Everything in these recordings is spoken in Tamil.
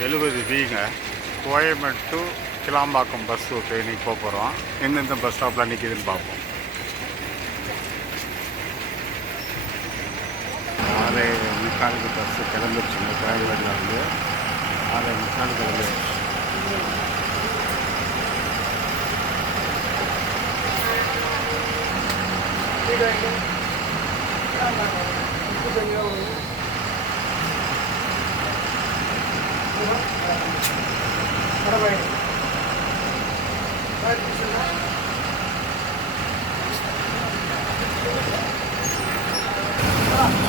70Bங்க. Koyambedu to Kilambakkam bus route இன்றைக்கி போக போகிறோம். எந்தெந்த பஸ் ஸ்டாப்பில் நிற்கிதுன்னு பார்ப்போம். 6:45 பஸ்ஸு கிளம்பிடுச்சுங்க. கோயம்பேடில் வந்து 6:45 கிளம்பிடுச்சு.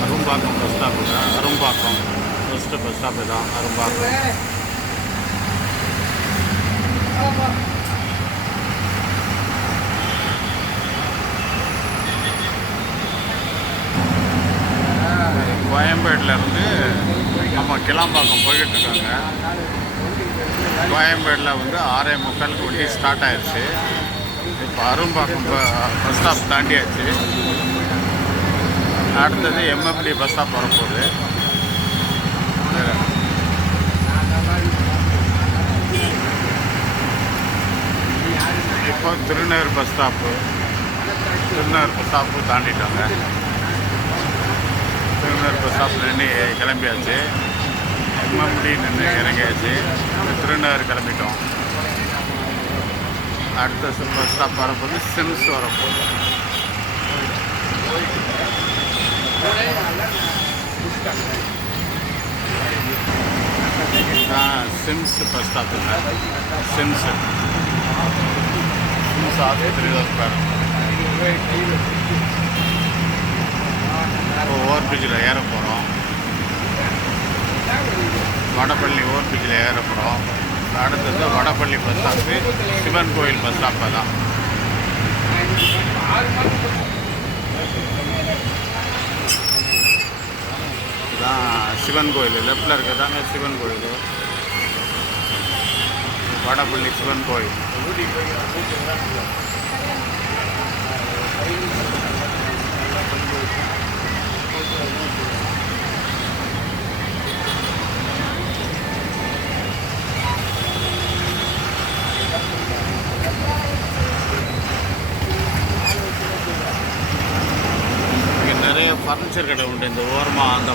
அரும்பாக்கம் பஸ் ஸ்டாப்பு தான். அரும்பாக்கம் ஃபஸ்ட்டு பஸ் ஸ்டாப்பு தான் அரும்பாக்கம். கோயம்பேடுலேருந்து நம்ம கிளாம்பாக்கம் போய்கிட்ருக்காங்க. கோயம்பேடில் வந்து 6:45 வண்டி ஸ்டார்ட் ஆயிடுச்சு. இப்போ அரும்பாக்கம் பஸ் ஸ்டாப் தாண்டியாச்சு. அடுத்தது எம்எஃப்டி பஸ் ஸ்டாப் வரப்போகுது. இப்போ திருநகர் பஸ் ஸ்டாப்பு தாண்டிட்டாங்க. திருநகர் பஸ் ஸ்டாப்பில் நின்று கிளம்பியாச்சு. எம்எம்டி நின்று இறங்கியாச்சு. திருநகர் கிளம்பிட்டோம். அடுத்த பஸ் ஸ்டாப் வரப்போது சிம்ஸ் வரப்போகுது. சிம்ஸ் பஸ் ஸ்டாப்புங்க. சிம்ஸ் ஆஸ்பத்திரி தான் இருப்பார். இப்போ ஓவர் பிரிட்ஜில் ஏற போகிறோம். வடபள்ளி ஓவர் பிரிட்ஜில் ஏற போகிறோம். அடுத்தது வடபள்ளி பஸ் ஸ்டாப்பு சிவன் கோயில் பஸ் ஸ்டாப்பு தான். சிவன் கோயில் லெஃப்டில் இருக்கிறதாங்க சிவன் கோயில். வடபள்ளி சிவன் கோயில். நிறைய ஃபர்னிச்சர் கடை உண்டு இந்த ஓரமாக. அந்த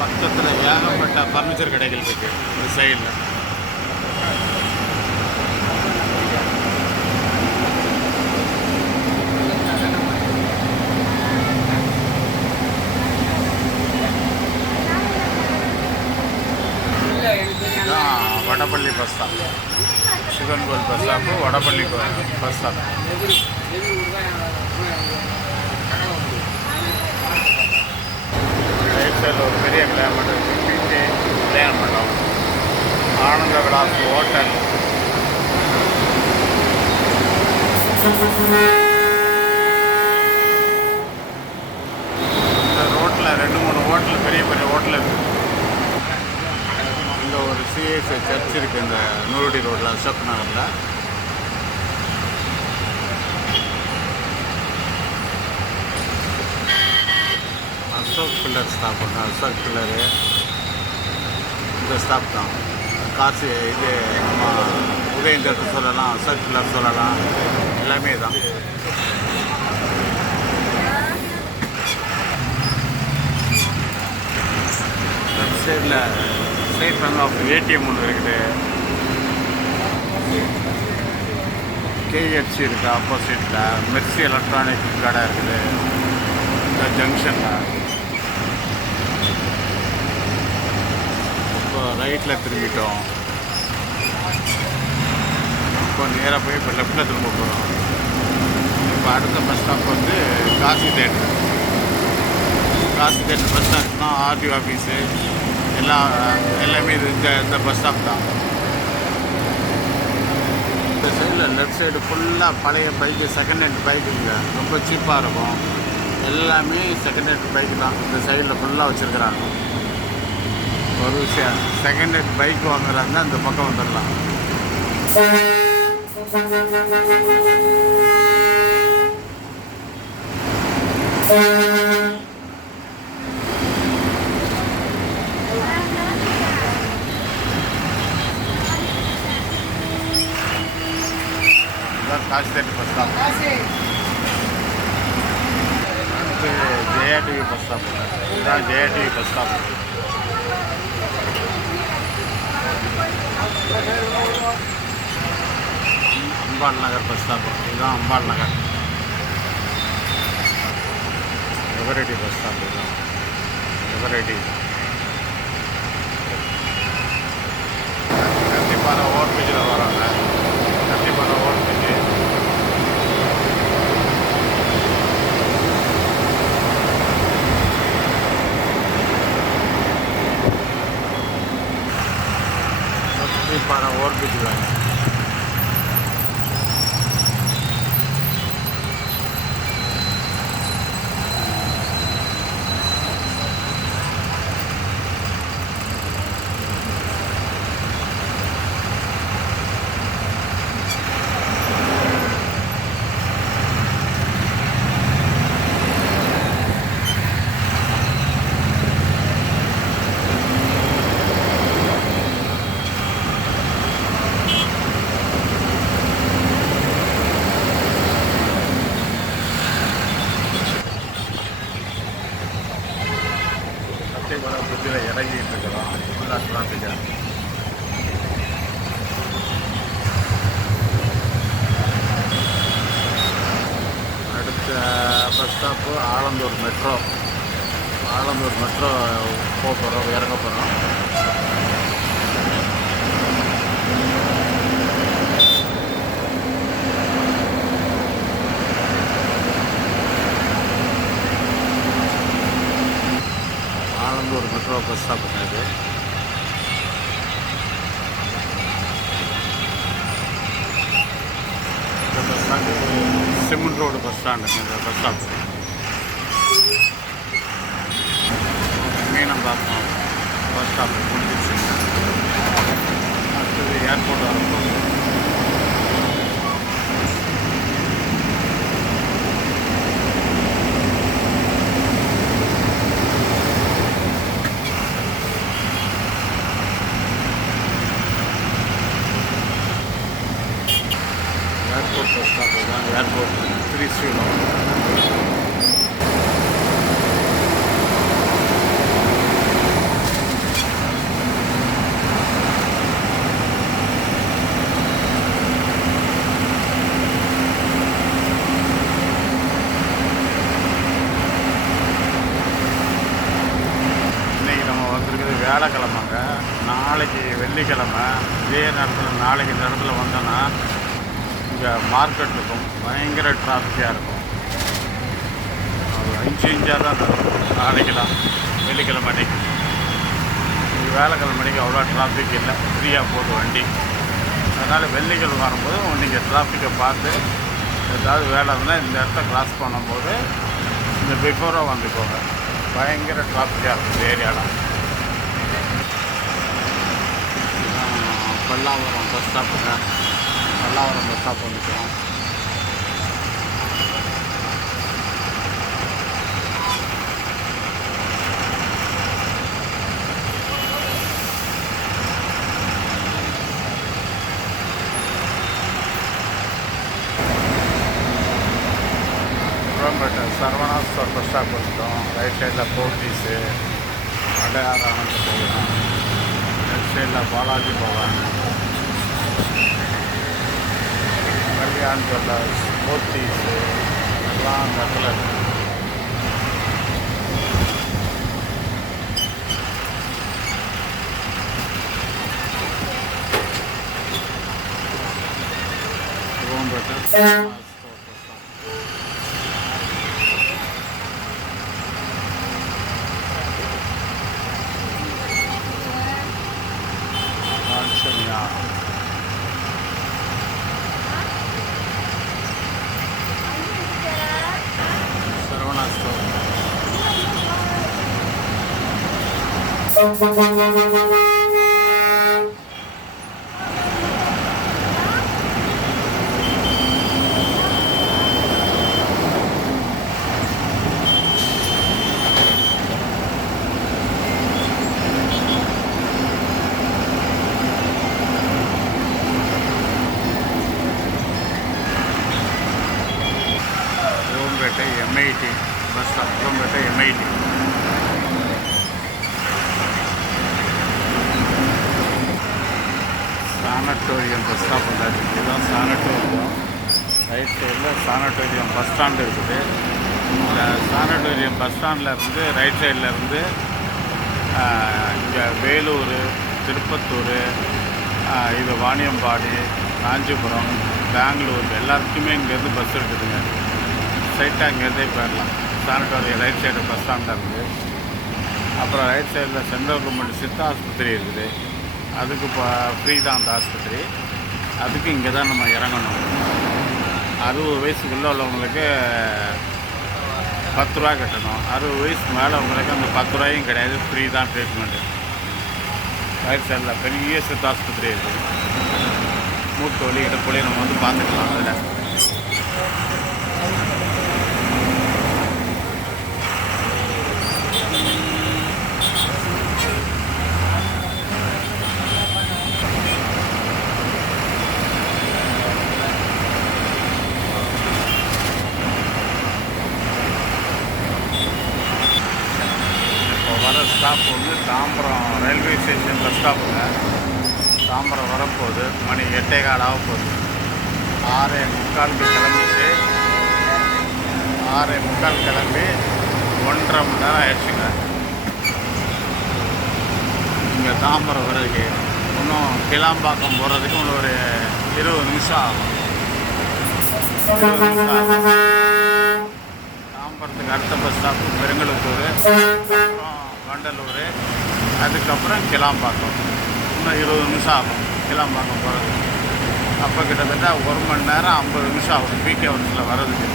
பக்கத்தில் ஏகப்பட்ட ஃபர்னிச்சர் கடைகள் இருக்குது இந்த சைடில். இதுதான் வடபள்ளி பஸ் ஸ்டாப். சிவன் கோயில் bus stop, Vadapalani bus stop. Right சைடில் ஒரு பெரிய கல்யாணம் கல்யாண மண்டபம். ஆனந்த விலாஸ் ஹோட்டல். இந்த ரோட்டில் 2-3 ஹோட்டல், பெரிய பெரிய ஹோட்டல் இருக்குது. இங்கே ஒரு சிஎஸ்ஐ சர்ச் இருக்குது இந்த நூறுடி ரோட்டில், அசோக் நகரில். அசோக் பில்லர் ஸ்டாப்புங்க. அசோக் பில்லரு இந்த ஸ்டாப் தான். காசு இது நம்ம உதயந்தர் சொல்லலாம், அசோக் பில்லர் சொல்லலாம், எல்லாமே தான். லெஃப்ட் சைடில் ஸ்டேட் பேங்க் ஆஃப் ஏடிஎம் ஒன்று இருக்குது. கேஎஃப்சி இருக்குது ஆப்போசிட்டில். மெர்சி எலக்ட்ரானிக் கடை இருக்குது இந்த ஜங்ஷனில். இப்போ ரைட்டில் திரும்பிட்டோம். இப்போ நேராக போய் இப்போ லெஃப்டில் திரும்ப போகிறோம். இப்போ அடுத்த பஸ் ஸ்டாப் வந்து Kasi theatre. Kasi theatre bus stop தான். ஆர்டிஓ ஆஃபீஸு எல்லாமே இது இந்த பஸ் ஸ்டாப் தான். இந்த சைடில் லெஃப்ட் சைடு ஃபுல்லாக பழைய பைக்கு, செகண்ட் ஹேண்ட் பைக்குங்க. ரொம்ப சீப்பாக இருக்கும். எல்லாமே செகண்ட் ஹேண்ட் பைக்கு தான் இந்த சைடில் ஃபுல்லாக வச்சுருக்குறாங்க. ஒரு விஷயம், செகண்ட் ஹேண்ட் பைக் வாங்குறாங்க இந்த பக்கம் வந்துடலாம். காசித்தேட்டு பஸ் ஸ்டாப். அடுத்து ஜெயாடிவி பஸ் ஸ்டாப். இதுதான் ஜெயாடிவி பஸ் ஸ்டாப். அம்பாள் நகர் பஸ் ஸ்டாப். இதுதான் அம்பாள் நகர். எவரெடி பஸ் ஸ்டாப். இதுதான் எவரெடி. கண்டிப்பான ஓவர்பிரிட்ஜில் வராங்க. கண்டிப்பான ஓவர்பிரிட்ஜு. கண்டிப்பான ஓவர்பிரிட்ஜ் வேணும். பிரிட்ஜில் இறங்கிட்டு இருக்கிறோம். ஃபுல்லாக டிராஃபிக்காக. அடுத்த bus stop Alandur metro. Alandur metro போக போகிறோம், இறங்க போகிறோம். ஆலந்தூர் மெட்ரோ பஸ் ஸ்டாப் இது. இந்த bus stand cement road bus stand. இந்த bus stop Meenambakkam bus stop முடிஞ்சிச்சுங்க. அடுத்தது ஏர்போர்ட் வரப்போகுது. ஏர்போர்ட் பஸ் ஸ்டாப் தான். ஏர்போர்ட் திரிசூலம். இன்றைக்கி நம்ம வந்திருக்கிறது வியாழக்கிழமைங்க. நாளைக்கு வெள்ளிக்கிழமை. இதே நேரத்தில் நாளைக்கு இந்த இடத்துல வந்தோன்னா இங்கே மார்க்கெட் இருக்கும். பயங்கர டிராஃபிக்காக இருக்கும். ஒரு 5 இன்ச்சாக தான் தரும் நாளைக்கெல்லாம். வெள்ளிக்கிழமை அன்றைக்கி. வேலைக்கிழமை அன்றைக்கி அவ்வளோ டிராஃபிக் இல்லை. ஃப்ரீயாக போகுது வண்டி. அதனால் வெள்ளிக்கிழமை வரும்போது நீங்கள் டிராஃபிக்கை பார்த்து ஏதாவது வேலை இருந்தால் இந்த இடத்த கிராஸ் பண்ணும்போது இந்த பிஃபோராக வந்துக்கோங்க. பயங்கர டிராஃபிக்காக இருக்கும் இந்த ஏரியாவில். பல்லாவரம் பஸ் ஸ்டாப்புங்க. பல்லாவரம் பஸ் ஸ்டாப் வந்துட்டோம். Chromepet Saravana store bus stop வந்துட்டோம். ரைட் சைடில் போர்ட்டீஸு, அடையாறு ஆனந்த போகலாம். லெஃப்ட் சைடில் பாலாஜி பவன், கல்யாண் ஜுவல்லர்ஸ், போர்ட்டீஸு எல்லாம் அந்த இடத்துல இருக்குது. Chromepet Saravana store bus stop. ஆஞ்சனியா Saravana store. Sanatorium bus stop வந்தாச்சு. இதுதான் சானட்டோரியம். ரைட் சைடில் சானட்டோரியம் பஸ் ஸ்டாண்டு இருக்குது. இந்த சானட்டோரியம் பஸ் ஸ்டாண்டில் இருந்து ரைட் சைடில் இருந்து இங்கே வேலூர், திருப்பத்தூர், இது வாணியம்பாடி, காஞ்சிபுரம், பெங்களூர் எல்லாருக்குமே இங்கேருந்து பஸ் இருக்குதுங்க. ஸ்ட்ரைட்டாக இங்கேருந்தே போயிடலாம். சானட்டோரியம் ரைட் சைடு பஸ் ஸ்டாண்டில் இருக்குது. அப்புறம் ரைட் சைடில் சென்ட்ரல் கவர்மெண்ட் சித்தா ஆஸ்பத்திரி இருக்குது. அதுக்கு இப்போ ஃப்ரீ தான் அந்த ஆஸ்பத்திரி. அதுக்கு இங்கே தான் நம்ம இறங்கணும். 60 வயசுக்குள்ளே உள்ளவங்களுக்கு 10 ரூபா கட்டணும். 60 வயசுக்கு மேலே உங்களுக்கு அந்த 10 ரூபாயும் கிடையாது, ஃப்ரீ தான் ட்ரீட்மெண்ட்டு. ரைட் சைடில் பெரிய சித்தா ஆஸ்பத்திரி இருக்குது. மூட்டு வலி, இடுப்பு வலி நம்ம வந்து பார்த்துக்கலாம். அதில் வர ஸ்டாப் வந்து தாம்பரம் ரயில்வே ஸ்டேஷன் பஸ் ஸ்டாப்புங்க. தாம்பரம் வரப்போகுது. மணி 8:15 ஆக போகுது. 6:45 கிளம்பிச்சு. 6:45 கிளம்பி 1.5 மணி நேரம் ஆயிடுச்சுங்க. இங்கே தாம்பரம் வர்றதுக்கு இன்னும் கிளாம்பாக்கம் போகிறதுக்கு இன்னும் ஒரு 20 நிமிஷம் ஆகும். தாம்பரத்துக்கு அடுத்த பஸ் ஸ்டாப்பு பெருங்கலத்தூர், அப்புறம் வண்டலூர், அதுக்கப்புறம் கிளாம்பாக்கம். இன்னும் 20 நிமிஷம் ஆகும் கிளாம்பாக்கம் போகிறது. அப்போ கிட்டத்தட்ட 1 மணி நேரம் 50 நிமிஷம் ஆகும் பீக் ஹவர்ஸில் வர்றதுக்கு.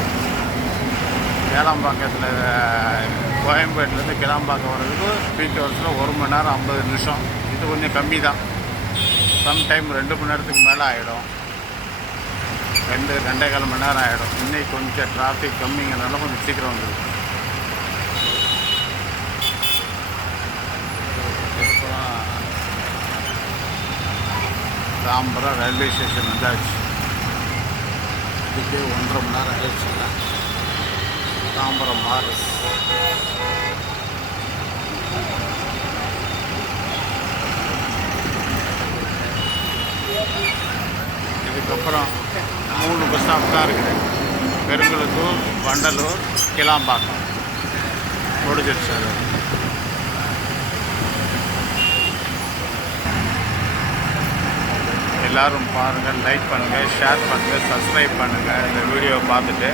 கேளாம்பாக்கத்தில் கோயம்பேட்டிலேருந்து கிளாம்பாக்கம் வர்றதுக்கு பீக் ஹவர்ஸில் 1 மணி நேரம் 50 நிமிஷம். இது கொஞ்சம் கம்மி தான். சம்டைம் 2 மணி நேரத்துக்கு மேலே ஆகிடும். 2.25 மணி நேரம் ஆகிடும். இன்றைக்கி கொஞ்சம் டிராஃபிக் கம்மிங்கிறதுனால கொஞ்சம் சீக்கிரம் வந்துடும். தாம்பரம் ரயில்வே ஸ்டேஷன் வந்தாச்சு. இதுக்கு 1.5 மணி நேரம் ஆயிடுச்சுங்க. தாம்பரம் மார்ஸ். இதுக்கப்புறம் 3 பஸ் ஸ்டாப் தான் இருக்குது. பெருங்குளத்தூர், வண்டலூர், கிளாம்பாக்கம் முடிஞ்சிருச்சு. அது எல்லோரும் பாருங்கள், லைக் பண்ணுங்கள், ஷேர் பண்ணுங்கள், சப்ஸ்கிரைப் பண்ணுங்கள் இந்த வீடியோவை பார்த்துட்டு.